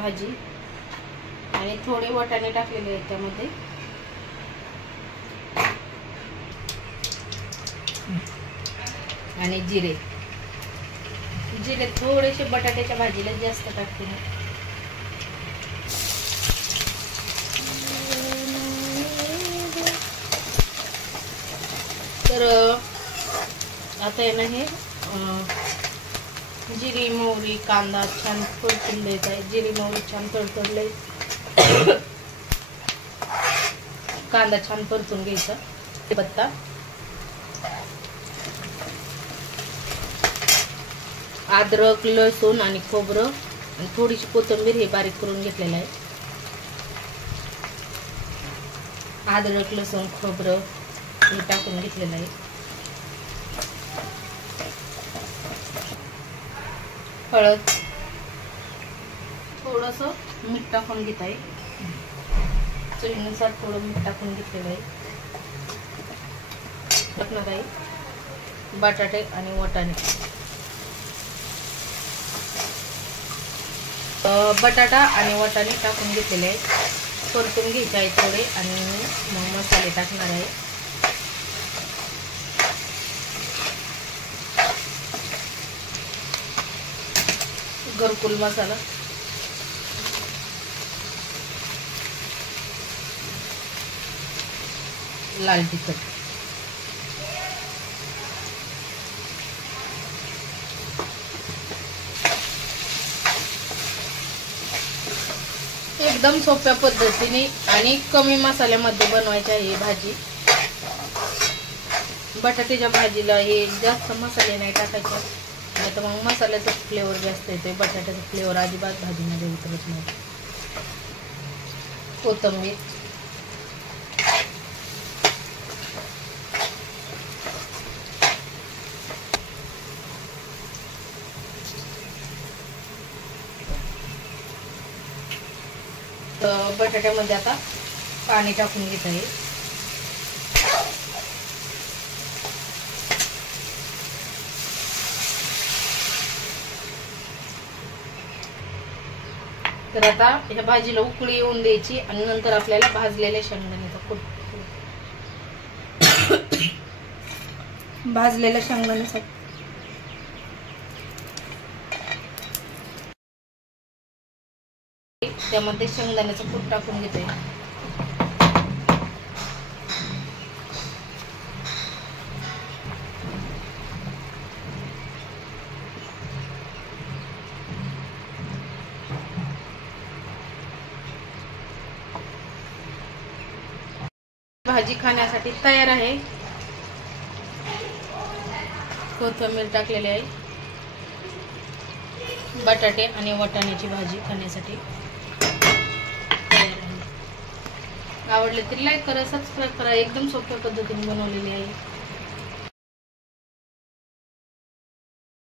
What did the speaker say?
भाजी आणि थोडे वाटाणे टाकलेले आहेत त्यामध्ये. आणि जिरे थोडेसे बटाट्याच्या भाजीला जास्त टाकते. तर आता आहे ना हे जिरी मोहरी कांदा छान परतून द्यायचा आहे. जिरी मोहरी छान तडतडले, कांदा छान परतून घ्यायचा. पत्ता, अद्रक लसूण आणि खोबरं आणि थोडीशी कोथिंबीर हे बारीक करून घेतलेलं आहे. अद्रक लसूण खोबरं हे टाकून घेतलेलं आहे. हळद, थोडंसं मीठ टाकून घेत आहे. चवीनुसार थोडं मीठ टाकून घेतलेलं आहे. टाकणार आहे बटाटे आणि वाटाणे. बटाटा आणि वाटाणे टाकून घेतलेले आहे. परतून घ्यायचे आहे थोडे आणि मग मसाले टाकणार आहे. घरकुल मसाला, लाल तिखट, एकदम सोप्या पद्धतीने आणि कमी मसाल्यामध्ये बनवायची आहे ही भाजी. बटाट्याच्या भाजीला हे जास्त मसाले नाही टाकायचे, नाही तर मग मसाल्याचा फ्लेवर जास्त येते. बटाट्याचा फ्लेवर अजिबात भाजीमध्ये उतरत नाही. कोथिंबीर, बटाट्यामध्ये आता पाणी टाकून घेत आहे. तर आता ह्या भाजीला उकळी येऊन द्यायची आणि नंतर आपल्याला भाजलेल्या शेंगदाण्याचा कूट, भाजलेल्या शेंगदाण्याचा त्यामध्ये शेंगदाण्याचा कूट टाकून घेते. भाजी खाण्यासाठी तयार आहे. कोथिंबीर टाकलेली आहे. बटाटे आणि वाटाण्याची भाजी खाण्यासाठी तयार आहे. आवडले तर लाईक करा, सबस्क्राईब करा. एकदम सोप्या पद्धतीने बनवलेली आहे.